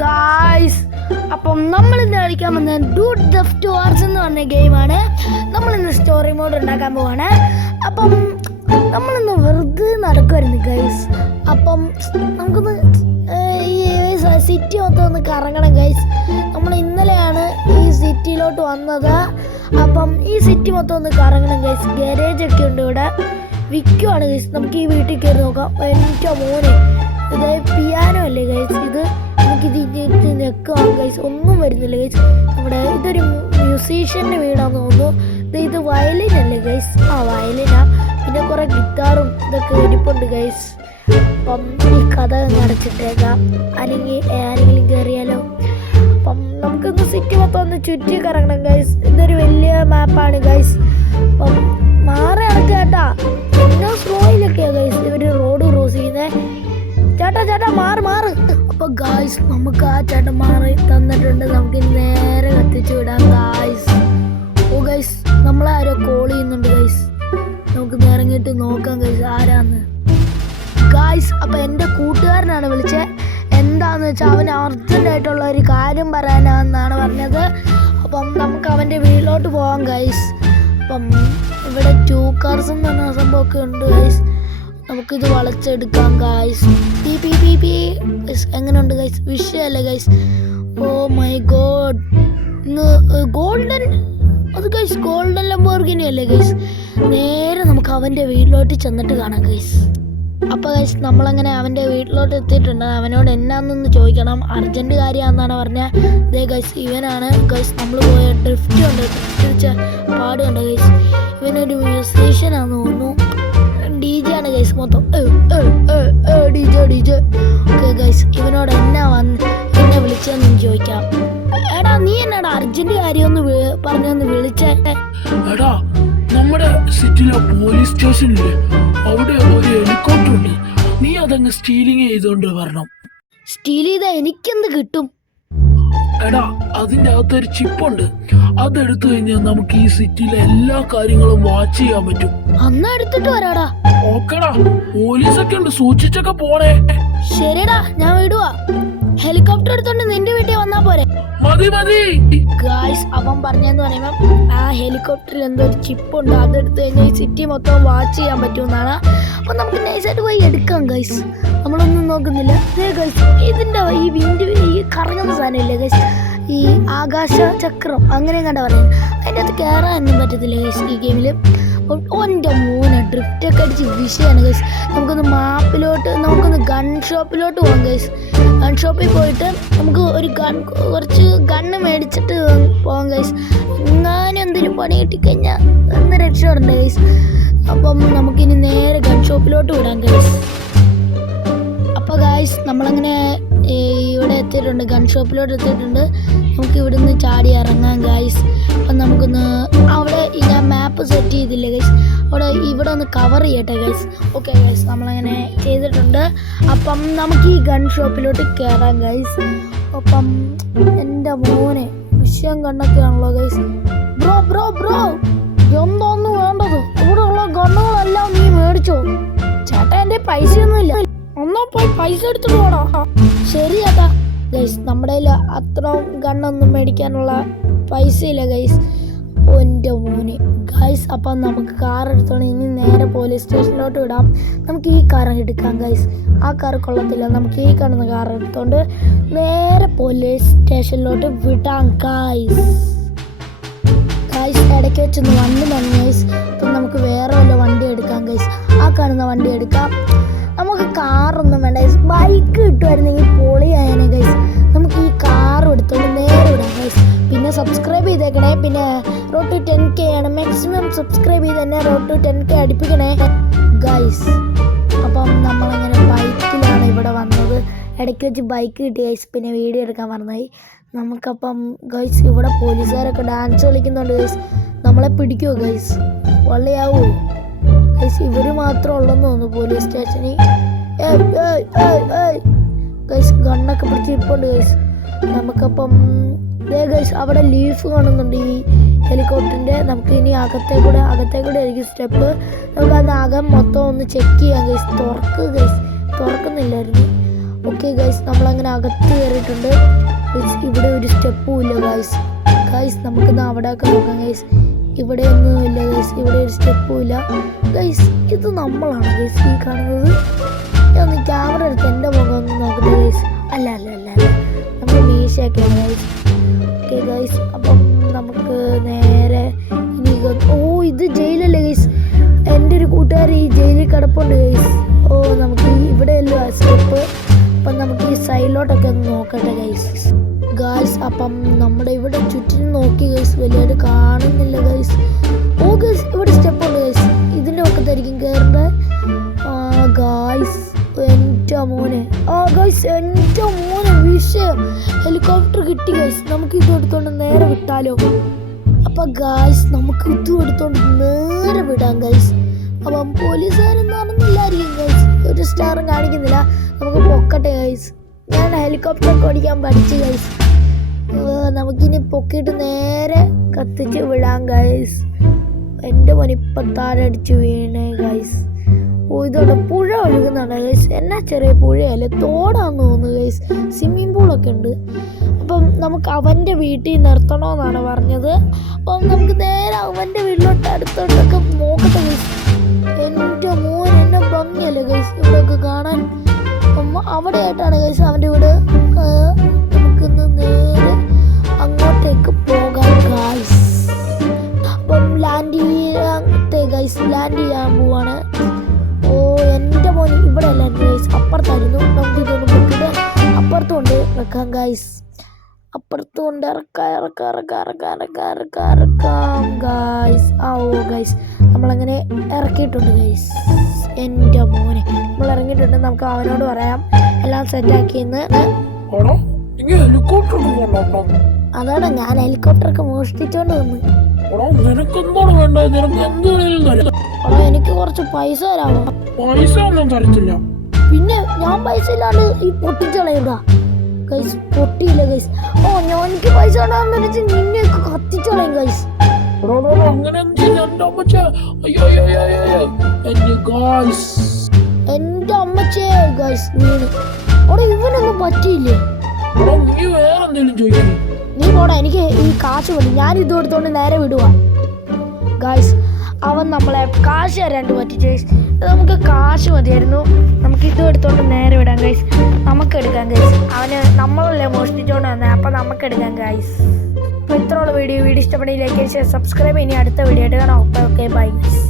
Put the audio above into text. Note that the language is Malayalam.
ഗായ്സ്, അപ്പം നമ്മൾ ഇന്ന് കളിക്കാൻ വന്ന ഡൂഡ് ദെഫ്റ്റ് വാർസ് എന്ന് പറഞ്ഞ ഗെയിമാണ്. നമ്മളിന്ന് സ്റ്റോറി മോഡ് ഉണ്ടാക്കാൻ പോവാണ്. അപ്പം നമ്മളിന്ന് വെറുതെ നടക്കുമായിരുന്നു ഗൈസ്. അപ്പം നമുക്കൊന്ന് ഈ സിറ്റി മൊത്തം ഒന്ന് കറങ്ങണം ഗൈസ്. നമ്മൾ ഇന്നലെയാണ് ഈ സിറ്റിയിലോട്ട് വന്നത്. അപ്പം ഈ സിറ്റി മൊത്തം ഒന്ന് കറങ്ങണം ഗൈസ്. ഗാരേജൊക്കെ ഉണ്ട് ഇവിടെ, വിൽക്കുവാണ് ഗൈസ്. നമുക്ക് ഈ വീട്ടിൽ കയറി നോക്കാം. എൻ്റെ മോനെ, ഇത് പിയാനോ അല്ലേ ഗൈസ്? ഇത് നമുക്കിത് ഞെക്കാം ഗൈസ്, ഒന്നും വരുന്നില്ല ഗൈസ്. നമ്മുടെ ഇതൊരു മ്യൂസീഷ്യൻ്റെ വീടാന്ന് തോന്നുന്നു. ഇത് വയലിൻ അല്ലേ ഗൈസ്? ആ വയലിനാ. പിന്നെ കുറേ ഗിറ്റാറും ഇതൊക്കെ ഇരിപ്പുണ്ട് ഗൈസ്. അപ്പം ഈ കഥ അടച്ചിട്ടേക്കാം, അല്ലെങ്കിൽ ആരെങ്കിലും കയറിയാലോ. അപ്പം നമുക്കൊന്ന് സിറ്റി മൊത്തം ഒന്ന് ചുറ്റി കറങ്ങണം ഗൈസ്. ഇതൊരു വലിയ മാപ്പാണ് ഗൈസ്. അപ്പം മാറി നടക്കുക കേട്ടാ, പിന്നെ സ്ലോയിലൊക്കെയാ ഗൈസ് ഇവർ റോഡ് ക്രോസ് ചെയ്യുന്നത്. ചേട്ടാ മാറ്. അപ്പോൾ ഗായ്സ്, നമുക്ക് ആ ചേട്ടൻ മാറി തന്നിട്ടുണ്ട്. നമുക്ക് നേരെ കത്തിച്ചു വിടാം ഗായ്സ്. ഓ ഗൈസ്, നമ്മളാരോ കോൾ ചെയ്യുന്നുണ്ട് ഗൈസ്. നമുക്ക് ഇറങ്ങിയിട്ട് നോക്കാം ഗൈസ് ആരാന്ന്. ഗായ്സ്, അപ്പോൾ എൻ്റെ കൂട്ടുകാരനാണ് വിളിച്ചത്. എന്താന്ന് വെച്ചാൽ അവന് അർജൻറ്റായിട്ടുള്ള ഒരു കാര്യം പറയാനാണെന്നാണ് പറഞ്ഞത്. അപ്പം നമുക്ക് അവൻ്റെ വീട്ടിലോട്ട് പോകാം ഗൈസ്. അപ്പം ഇവിടെ 2 cars എന്ന് പറഞ്ഞ സംഭവമൊക്കെ ഉണ്ട് ഗൈസ്. നമുക്കിത് വളച്ചെടുക്കാം ഗൈസ്. പി എങ്ങനെയുണ്ട് ഗൈസ്? വിഷയമല്ലേ ഗൈസ്? ഓ മൈ ഗോഡ്, ഇന്ന് ഗോൾഡൻ, അത് ഗൈസ് ഗോൾഡൻ ലംബോർഗിനി അല്ലേ ഗൈസ്? നേരെ നമുക്ക് അവൻ്റെ വീട്ടിലോട്ട് ചെന്നിട്ട് കാണാം ഗൈസ്. അപ്പോൾ ഗൈസ്, നമ്മളങ്ങനെ അവൻ്റെ വീട്ടിലോട്ട് എത്തിയിട്ടുണ്ട്. അവനോട് എന്നാന്നൊന്ന് ചോദിക്കണം, അർജൻറ്റ് കാര്യമാണെന്നാണ് പറഞ്ഞത്. ഇതേ ഗൈസ്, ഇവനാണ് ഗൈസ് നമ്മൾ പോയ ഡ്രിഫ്റ്റ് ഉണ്ട്, ഡ്രിഫ്റ്റ് വെച്ച പാടുണ്ട് ഗൈസ്. ഇവനൊരു മ്യൂസീഷ്യനാണെന്ന് തോന്നുന്നു. DJ ആണ് ഗൈസ് മൊത്തം. DJ. ഓക്കെ ഗൈസ്, ഇവനോട് എന്നെ വിളിച്ചതെന്ന് ചോദിക്കാം. എടാ, നീ എന്നാടാ അർജന്റ് കാര്യമൊന്ന് പറഞ്ഞൊന്ന് വിളിച്ചേ? എടാ, നമ്മുടെ സിറ്റിയിലെ പോലീസ് സ്റ്റേഷനില് അവിടെ ഒരു ഹെലികോപ്റ്റർ ഉണ്ട്. നീ അതങ്ങ് സ്റ്റീലിങ് ചെയ്തോണ്ട് വരണം. സ്റ്റീൽ ചെയ്താ എനിക്കെന്ത് കിട്ടും? എടാ, അതിൻ്റെ അകത്തൊരു ചിപ്പുണ്ട്. അതെടുത്തു കഴിഞ്ഞാൽ നമുക്ക് ഈ സിറ്റിയിലെ എല്ലാ കാര്യങ്ങളും വാച്ച് ചെയ്യാൻ പറ്റും. അന്ന് എടുത്തിട്ട് വരാടാ. ഓക്കെടാ, പോലീസൊക്കെ ഉണ്ട്, സൂക്ഷിച്ചൊക്കെ പോണേ. ശരിടാ, ഞാൻ വിടുവാ. ഹെലികോപ്റ്റർ എടുത്തോണ്ട് നിന്റെ വീട്ടിൽ വന്നാ പോരെ? മതി ഗായ്സ്, അവൻ പറഞ്ഞെന്ന് പറയുമ്പോ ആ ഹെലികോപ്റ്ററിൽ എന്തോ ഒരു ചിപ്പുണ്ട്. അതെടുത്ത് കഴിഞ്ഞാൽ ഈ സിറ്റി മൊത്തം വാച്ച് ചെയ്യാൻ പറ്റുമെന്നാണ്. അപ്പൊ നമുക്ക് നൈസായിട്ട് പോയി എടുക്കാം ഗൈസ്. നമ്മളൊന്നും നോക്കുന്നില്ല. ഗൈസ്, ഇതിന്റെ ഈ വിൻഡ്, ഈ കറങ്ങുന്ന സാധനം ഇല്ലേ ഗൈസ്, ഈ ആകാശ ചക്രം അങ്ങനെ കണ്ട പറയുന്നത്, അതിൻ്റെ അകത്ത് കയറാനൊന്നും പറ്റത്തില്ല ഗൈസ് ഈ ഗെയിമിൽ. എൻ്റെ മോനെ, ഡ്രിഫ്റ്റൊക്കെ അടിച്ച് വിഷയമാണ് ഗൈസ്. നമുക്കൊന്ന് മാപ്പിലോട്ട്, നമുക്കൊന്ന് ഗൺ ഷോപ്പിലോട്ട് പോകാം ഗൈസ്. ഗൺ ഷോപ്പിൽ പോയിട്ട് നമുക്ക് ഒരു കുറച്ച് ഗണ്ണ് മേടിച്ചിട്ട് പോകാം ഗൈസ്. എങ്ങാനും എന്തെങ്കിലും പണി കിട്ടിക്കഴിഞ്ഞാൽ ഒന്ന് രക്ഷപ്പെടണ്ട ഗൈസ്. അപ്പം നമുക്കിനി നേരെ ഗൺ ഷോപ്പിലോട്ട് വിടാം ഗൈസ്. അപ്പോൾ ഗൈസ്, നമ്മളങ്ങനെ ഇവിടെ എത്തിയിട്ടുണ്ട്, ഗൺ ഷോപ്പിലോട്ട് എത്തിയിട്ടുണ്ട്. നമുക്ക് ഇവിടെ നിന്ന് ചാടി ഇറങ്ങാം ഗൈസ്. അപ്പം നമുക്കൊന്ന് അവിടെ ഞാൻ മാപ്പ് സെറ്റ് ചെയ്തില്ലേ ഗൈസ്, ഇവിടെ ഒന്ന് കവർ ചെയ്യട്ടെ ഗൈസ്. ഓക്കെ ഗൈസ്, നമ്മളങ്ങനെ ചെയ്തിട്ടുണ്ട്. അപ്പം നമുക്ക് ഈ ഗൺ ഷോപ്പിലോട്ട് കയറാം ഗൈസ്. അപ്പം എൻ്റെ മോനെ, വിഷയം കണ്ണൊക്കെയാണല്ലോ ഗൈസ്. ബ്രോ എന്തോന്ന് വേണ്ടത്? ഇവിടെ ഉള്ള ഗണ്ണുകളെല്ലാം നീ മേടിച്ചോ? ചേട്ടാ, എൻ്റെ പൈസയൊന്നുമില്ല, ഒന്നോ പോയി പൈസ എടുത്തിട്ട് പോടാ. ശരി ചേട്ടാ. ഗൈസ്, നമ്മുടെ കയ്യിൽ അത്ര ഗണ്ണൊന്നും മേടിക്കാനുള്ള പൈസ ഇല്ല ഗൈസ്. എൻ്റെ മോനെ ഗൈസ്. അപ്പം നമുക്ക് കാർ എടുത്തോണ്ട് ഇനി നേരെ പോലീസ് സ്റ്റേഷനിലോട്ട് വിടാം. നമുക്ക് ഈ കാർ എടുക്കാം ഗൈസ്. ആ കാർ കൊള്ളത്തില്ല. നമുക്ക് ഈ കാണുന്ന കാർ എടുത്തോണ്ട് നേരെ പോലീസ് സ്റ്റേഷനിലോട്ട് വിടാം ഗൈസ്. ഇടയ്ക്ക് വെച്ചൊന്ന് വണ്ടി വന്നു ഗൈസ്. അപ്പം നമുക്ക് വേറെ വല്ല വണ്ടി എടുക്കാം ഗൈസ്. ആ കാണുന്ന വണ്ടി എടുക്കാം. നമുക്ക് കാറൊന്നും വേണ്ട ഗൈസ്, ബൈക്ക് കിട്ടുമായിരുന്നെങ്കിൽ പൊളിയായേനെ ഗൈസ്. നമുക്ക് ഈ കാറും എടുത്തോണ്ട് നേരെ വിടാം ഗൈസ്. പിന്നെ സബ്സ്ക്രൈബ് ചെയ്തേക്കണേ. പിന്നെ റോഡ് ടു 10K ആണ്, മാക്സിമം സബ്സ്ക്രൈബ് ചെയ്ത് തന്നെ റോഡ് ടു 10K അടുപ്പിക്കണേ ഗൈസ്. അപ്പം നമ്മളങ്ങനെ ബൈക്കിലാണ് ഇവിടെ വന്നത്. ഇടയ്ക്ക് വെച്ച് ബൈക്ക് കിട്ടി ഗൈസ്, പിന്നെ വീഡിയോ എടുക്കാൻ മറന്നായി. നമുക്കപ്പം ഗൈസ്, ഇവിടെ പോലീസുകാരൊക്കെ ഡാൻസ് കളിക്കുന്നുണ്ട് ഗൈസ്. നമ്മളെ പിടിക്കുമോ ഗൈസ്? വള്ളിയാവോ ഗൈസ്? ഇവർ മാത്രം ഉള്ളെന്ന് തോന്നുന്നു പോലീസ് സ്റ്റേഷനിൽ. ഗൈസ്, ഗണ്ണൊക്കെ പിടിച്ച് ഇരിപ്പുണ്ട് ഗൈസ്. നമുക്കപ്പം ഗൈസ്, അവിടെ ലീഫ് കാണുന്നുണ്ട് ഈ ഹെലികോപ്റ്ററിൻ്റെ. നമുക്ക് ഇനി അകത്തേ കൂടെ ആയിരിക്കും സ്റ്റെപ്പ്. നമുക്ക് അകം മൊത്തം ഒന്ന് ചെക്ക് ചെയ്യാം ഗൈസ്. തുറക്കുന്നില്ലായിരുന്നു. ഓക്കെ ഗൈസ്, നമ്മളങ്ങനെ അകത്ത് കയറിയിട്ടുണ്ട്. ഇവിടെ ഒരു സ്റ്റെപ്പും ഇല്ല ഗൈസ്. ഗൈസ് നമുക്കിന്ന് അവിടെയൊക്കെ നോക്കാം ഗൈസ്. ഇവിടെ ഒന്നും ഇല്ല ഗൈസ്, ഇവിടെ ഒരു സ്റ്റെപ്പും ഇല്ല ഗൈസ്. ഇത് നമ്മളാണ് ഗൈസ് ഈ കാണുന്നത്. ഞാൻ ഒന്ന് ക്യാമറ എടുത്ത് എൻ്റെ മുഖം ഒന്ന് നോക്കട്ടെ ഗൈസ്. അല്ല അല്ല അല്ല അല്ല, നമ്മൾ മീശയൊക്കെയാണ് ഗൈസ്. ഓക്കെ ഗൈസ്, അപ്പം നമുക്ക് നേരെ ഇനി ഇത് ജയിലല്ലേ ഗൈസ്. എൻ്റെ ഒരു കൂട്ടുകാർ ഈ ജയിലിൽ കിടപ്പുണ്ട് ഗൈസ്. നമുക്ക് ഇവിടെയല്ലോ ആ സ്റ്റെപ്പ്. അപ്പം നമുക്ക് ഈ സൈഡിലോട്ടൊക്കെ ഒന്ന് നോക്കട്ടെ ഗൈസ്. അപ്പം നമ്മുടെ ഇവിടെ ചുറ്റിനും നോക്കി ഗൈസ്, വലിയായിട്ട് കാണുന്നില്ല ഗൈസ്. ഗൈസ് ഇവിടെ സ്റ്റെപ്പ് ഉണ്ട് ഗൈസ്. ഇതിൻ്റെ ഒക്കത്തായിരിക്കും കയറേണ്ടത്. ഗൈസ് എൻ്റെ മോനെ, ഗൈസ് എൻ്റെ മോനെ വിഷയം. ഹെലികോപ്റ്റർ കിട്ടി ഗൈസ്. നമുക്ക് ഇത് എടുത്തോണ്ട് നേരെ വിട്ടാലോ? അപ്പം ഗൈസ് നമുക്ക് ഇതും എടുത്തോണ്ട് നേരെ വിടാം ഗൈസ്. അപ്പം പോലീസുകാരൊന്നും അറിഞ്ഞില്ലായിരിക്കും ഗൈസ്, ഒരു സ്റ്റാറും കാണിക്കുന്നില്ല. നമുക്ക് പൊക്കട്ടെ ഗൈസ്. ഞാൻ ഹെലികോപ്റ്ററൊക്കെ ഓടിക്കാൻ പഠിച്ചു ഗൈസ്. നമുക്കിനി പൊക്കിയിട്ട് നേരെ കത്തിച്ച് വിടാം ഗൈസ്. എൻ്റെ മോനിപ്പം താഴെ അടിച്ച് വീണേ ഗൈസ്. ഇതുകൊണ്ട് പുഴ ഒഴുകുന്നുണ്ട് ഗൈസ്. എന്നാ ചെറിയ പുഴയല്ലേ, തോടാന്ന് തോന്നുന്നു ഗൈസ്. സ്വിമ്മിങ് പൂളൊക്കെ ഉണ്ട്. അപ്പം നമുക്ക് അവൻ്റെ വീട്ടിൽ നിർത്തണമെന്നാണ് പറഞ്ഞത്. അപ്പം നമുക്ക് നേരെ അവൻ്റെ വീട്ടിലോട്ട് അടുത്തോട്ടൊക്കെ നോക്കട്ടെ ഗൈസ്. എൻ്റെ മോൻ എന്നെ ഭംഗിയല്ലേ ഗൈസ് ഇവിടെയൊക്കെ കാണാൻ. അവിടെ ആയിട്ടാണ് ഗൈസ് അവൻ്റെ വീട്. നമുക്കിന്ന് നേരെ അങ്ങോട്ടേക്ക് പോകാം ഗൈസ്. അപ്പം ലാൻഡ് ചെയ്യാൻ പോവാണ്. എൻ്റെ മോൻ ഇവിടെ അല്ലായിരുന്നു ഗൈസ്, അപ്പുറത്തായിരുന്നു. നമുക്ക് ഇതൊന്ന് പൊക്കിട്ട് അപ്പുറത്തും കൊണ്ട് വെക്കാം ഗൈസ്. അപ്പുറത്തും കൊണ്ട് ഇറക്കാം ഗൈസ്. ഗൈസ് നമ്മളങ്ങനെ ഇറക്കിയിട്ടുണ്ട് ഗൈസ്. എൻ്റെ മോനെ നമ്മൾ ഇറങ്ങിയിട്ടുണ്ട്. നമുക്ക് അവനോട് പറയാം എല്ലാം സെറ്റാക്കിയെന്ന്. അതാണ് ഞാൻ ഹെലികോപ്റ്ററൊക്കെ മോഷ്ടിച്ചോണ്ട് വന്ന്. എനിക്ക് കുറച്ച് പൈസ തരാമോ? പൈസ ഒന്നും തരത്തില്ല. പിന്നെ ഞാൻ പൈസ ഇല്ലാണ്ട് ഈ പൊട്ടിച്ചളയുക ഗൈസ്. പൊട്ടിയില്ല ഗൈസ്. എനിക്ക് പൈസ ഉണ്ടാകുന്ന നിന്നെയൊക്കെ കത്തിച്ചളയും ഗൈസ്. എന്റെ അമ്മച്ചേ ഗൈസ് വീണ്. ഇവനൊന്നും പറ്റിയില്ലേ? നീ പോടാ, എനിക്ക് ഈ കാശ് മതി. ഞാൻ ഇത് എടുത്തോണ്ട് നേരെ വിടുക ഗൈസ്. അവൻ നമ്മളെ കാശ് തരാണ്ട് പറ്റിച്ചു ഗൈസ്. നമുക്ക് കാശ് മതിയായിരുന്നു. നമുക്ക് ഇത് എടുത്തോണ്ട് നേരെ വിടാം ഗൈസ്. നമുക്ക് എടുക്കാം ഗൈസ്. അവന് നമ്മളല്ലേ മോഷ്ടിച്ചോണ്ട് വന്നത്, അപ്പം നമുക്ക് എടുക്കാം ഗൈസ്. അപ്പോൾ ഇത്രയുള്ള വീഡിയോ ഇഷ്ടപ്പെടുന്ന ലൈക്ക്, ഷെയർ, സബ്സ്ക്രൈബ്. ഇനി അടുത്ത വീഡിയോ ആയിട്ട് കാണാം. Okay bye guys.